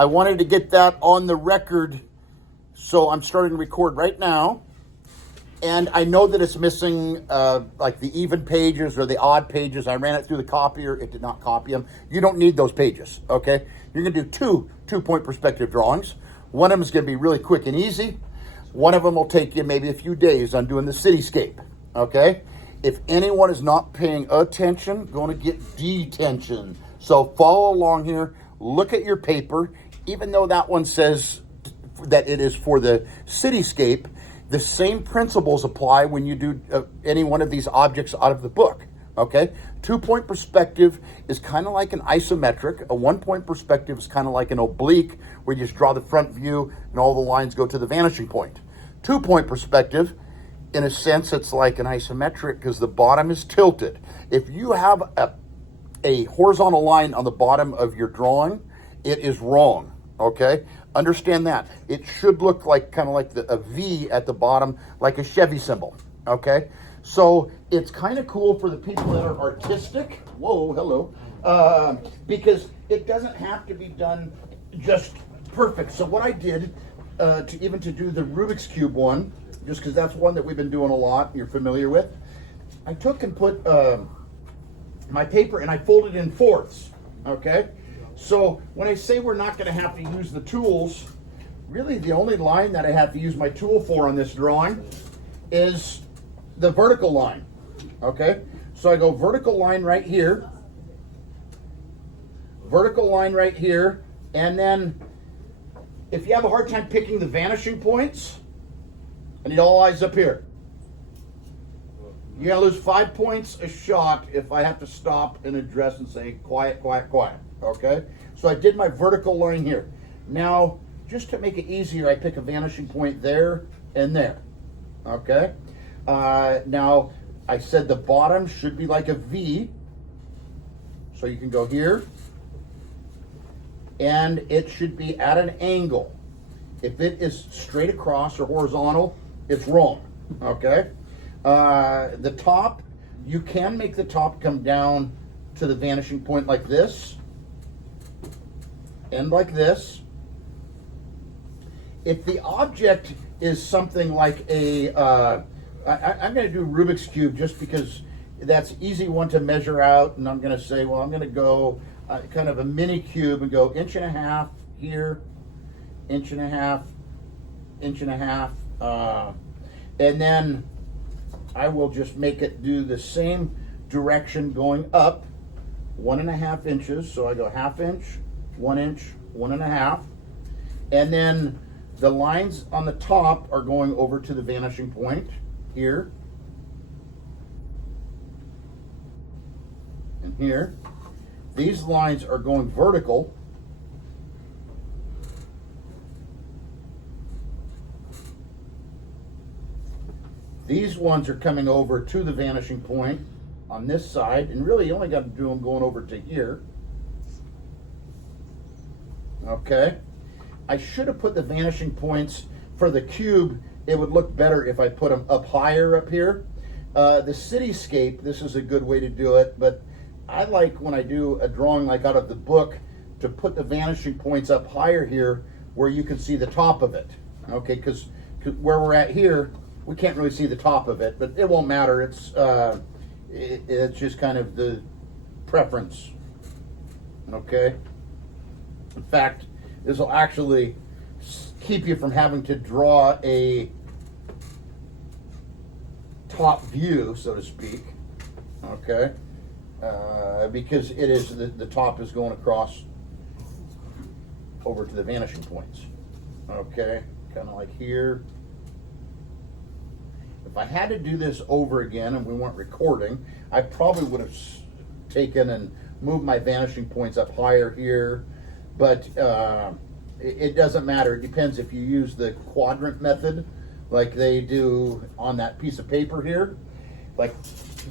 I wanted to get that on the record, so I'm starting to record right now. And I know that it's missing like the even pages or the odd pages. I ran it through the copier. It did not copy them. You don't need those pages, okay? You're going to do two-point perspective drawings. One of them is going to be really quick and easy. One of them will take you maybe a few days on doing the cityscape, okay? If anyone is not paying attention, going to get detention. So follow along here. Look at your paper. Even though that one says that it is for the cityscape, the same principles apply when you do any one of these objects out of the book, okay? Two-point perspective is kind of like an isometric. A one-point perspective is kind of like an oblique, where you just draw the front view and all the lines go to the vanishing point. Two-point perspective, in a sense, it's like an isometric because the bottom is tilted. If you have a horizontal line on the bottom of your drawing, it is wrong, okay? Understand that. It should look like kind of like a V at the bottom, like a Chevy symbol, okay? So it's kind of cool for the people that are artistic. Whoa, hello. Because it doesn't have to be done just perfect. So what I did, to do the Rubik's Cube one, just because that's one that we've been doing a lot, you're familiar with, I took and put my paper and I folded in fourths, okay? So when I say we're not going to have to use the tools, really the only line that I have to use my tool for on this drawing is the vertical line, okay? So I go vertical line right here, and then if you have a hard time picking the vanishing points, I need all eyes up here. You're going to lose 5 points a shot if I have to stop and address and say, quiet, quiet, quiet. Okay, so I did my vertical line here. Now, just to make it easier, I pick a vanishing point there and there. Okay, now I said the bottom should be like a V, so you can go here, and it should be at an angle. If it is straight across or horizontal, it's wrong. Okay, the top, you can make the top come down to the vanishing point like this. And like this. If the object is something like a, I'm going to do Rubik's Cube just because that's easy one to measure out, and I'm going to say, well, I'm going to go kind of a mini cube and go 1.5 inches here, 1.5 inches, 1.5 inches, and then I will just make it do the same direction going up 1.5 inches. So I go 1/2 inch, 1 inch, 1.5, and then the lines on the top are going over to the vanishing point here and here. These lines are going vertical. These ones are coming over to the vanishing point on this side, and really you only got to do them going over to here. Okay, I should have put the vanishing points for the cube. It would look better if I put them up higher up here. The cityscape, this is a good way to do it, but I like when I do a drawing like out of the book to put the vanishing points up higher here where you can see the top of it. Okay, because where we're at here, we can't really see the top of it, but it won't matter. It's just kind of the preference. Okay. In fact, this will actually keep you from having to draw a top view, so to speak, okay? Because it is the top is going across over to the vanishing points, okay? Kind of like here. If I had to do this over again and we weren't recording, I probably would have taken and moved my vanishing points up higher here. But it doesn't matter. It depends if you use the quadrant method like they do on that piece of paper here. Like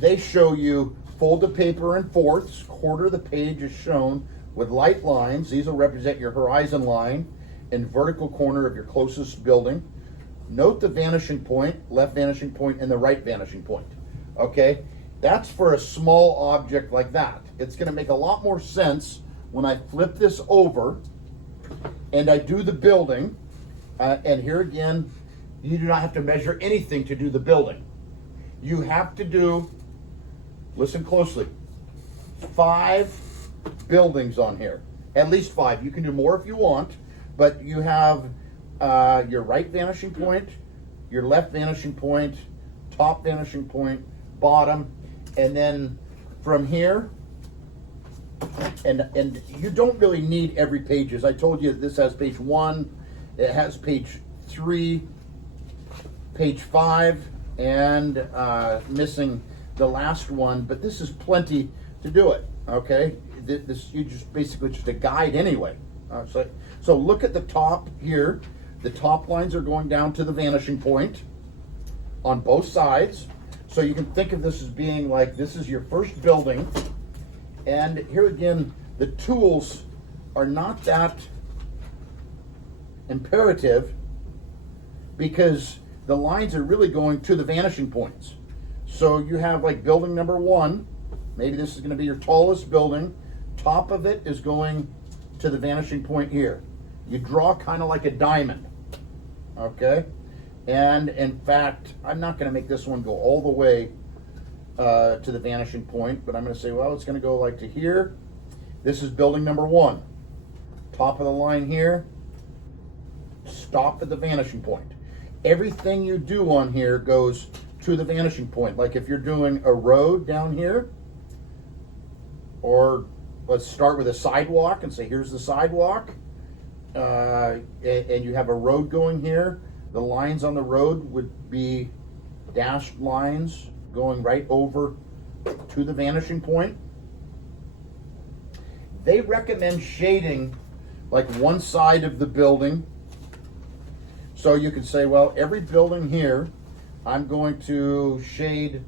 they show you fold the paper in fourths, quarter of the page is shown with light lines. These will represent your horizon line and vertical corner of your closest building. Note the vanishing point, left vanishing point, and the right vanishing point. Okay? That's for a small object like that. It's going to make a lot more sense when I flip this over and I do the building, and here again, you do not have to measure anything to do the building. You have to do, listen closely, 5 buildings on here. At least 5. You can do more if you want, but you have your right vanishing point, your left vanishing point, top vanishing point, bottom, and then from here, and you don't really need every page. As I told you, this has page 1, it has page 3, page 5, and missing the last one, but this is plenty to do it, okay? This you just basically just a guide anyway. So look at the top here. The top lines are going down to the vanishing point on both sides. So you can think of this as being like, this is your first building. And here again, the tools are not that imperative because the lines are really going to the vanishing points. So you have like building number 1, maybe this is going to be your tallest building. Top of it is going to the vanishing point here. You draw kind of like a diamond, okay? And in fact, I'm not going to make this one go all the way to the vanishing point, but I'm going to say, well, it's going to go like to here. This is building number 1. Top of the line here. Stop at the vanishing point. Everything you do on here goes to the vanishing point. Like if you're doing a road down here, or let's start with a sidewalk and say, here's the sidewalk, and you have a road going here. The lines on the road would be dashed lines going right over to the vanishing point. They recommend shading like one side of the building. So you can say, well, every building here, I'm going to shade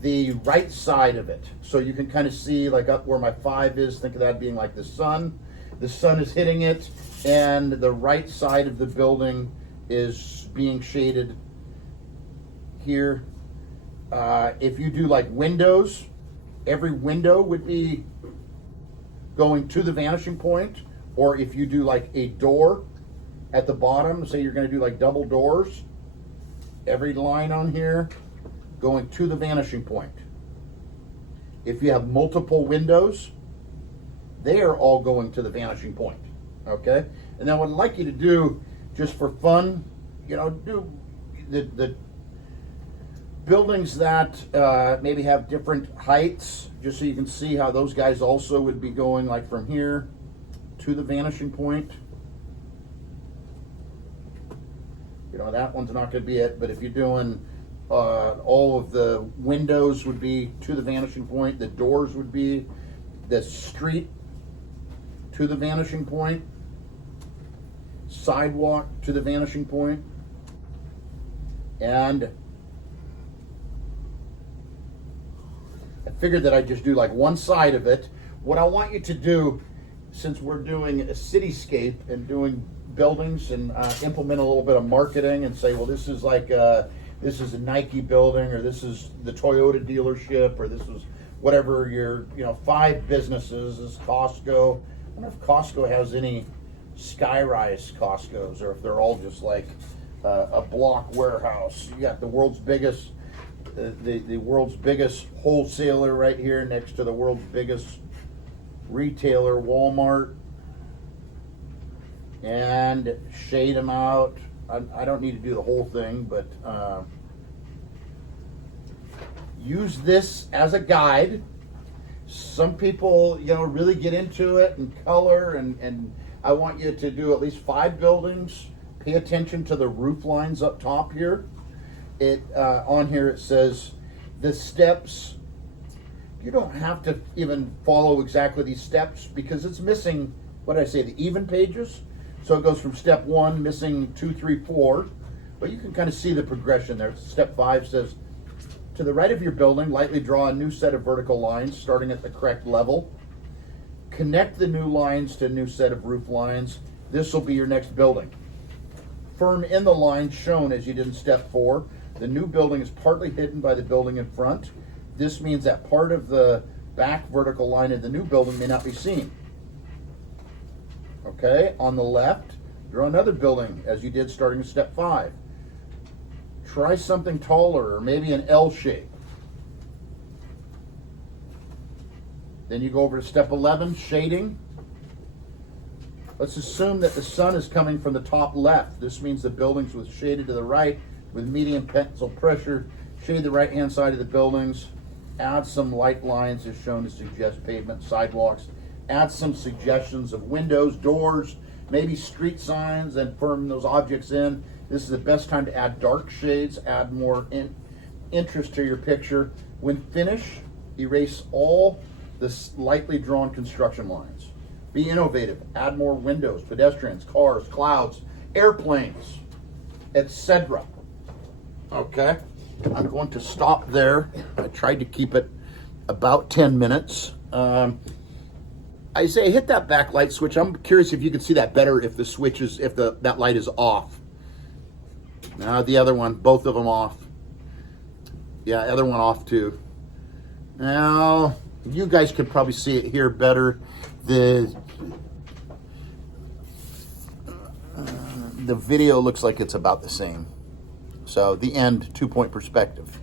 the right side of it. So you can kind of see like up where my 5 is, think of that being like the sun. The sun is hitting it, and the right side of the building is being shaded here. If you do like windows, every window would be going to the vanishing point. Or if you do like a door at the bottom, say you're going to do like double doors, every line on here going to the vanishing point. If you have multiple windows, they are all going to the vanishing point, okay? And then what I'd like you to do, just for fun, you know, do the buildings that maybe have different heights, just so you can see how those guys also would be going like from here to the vanishing point. You know, that one's not going to be it, but if you're doing all of the windows would be to the vanishing point, the doors would be the street to the vanishing point, sidewalk to the vanishing point, and I figured that I'd just do like one side of it. What I want you to do, since we're doing a cityscape and doing buildings, and implement a little bit of marketing and say, well, this is like this is a Nike building, or this is the Toyota dealership, or this is whatever your 5 businesses. This is Costco. I wonder if Costco has any skyrise Costcos, or if they're all just like a block warehouse. You got the world's biggest, the world's biggest wholesaler right here next to the world's biggest retailer, Walmart. And shade them out. I don't need to do the whole thing, but use this as a guide. Some people, really get into it and color, and I want you to do at least 5 buildings. Pay attention to the roof lines up top here. On here it says the steps. You don't have to even follow exactly these steps because it's missing, what did I say, the even pages? So it goes from step 1, missing 2, 3, 4, but you can kind of see the progression there. Step 5 says, to the right of your building, lightly draw a new set of vertical lines starting at the correct level. Connect the new lines to a new set of roof lines. This will be your next building. Firm in the lines shown as you did in step 4. The new building is partly hidden by the building in front. This means that part of the back vertical line of the new building may not be seen. Okay, on the left, Draw another building as you did starting with step 5. Try something taller, or maybe an L shape. Then you go over to step 11, shading. Let's assume that the sun is coming from the top left. This means the buildings with shaded to the right with medium pencil pressure. Shade the right-hand side of the buildings. Add some light lines as shown to suggest pavement, sidewalks. Add some suggestions of windows, doors, maybe street signs, and firm those objects in. This is the best time to add dark shades, add more interest to your picture. When finished, erase all the lightly drawn construction lines. Be innovative. Add more windows, pedestrians, cars, clouds, airplanes, etc. Okay, I'm going to stop there. I tried to keep it about 10 minutes. Isaiah, hit that backlight switch. I'm curious if you can see that better if the switch is, if that light is off. Now the other one, both of them off. Yeah, other one off too. Now, you guys could probably see it here better. The video looks like it's about the same. So the end, 2-point perspective.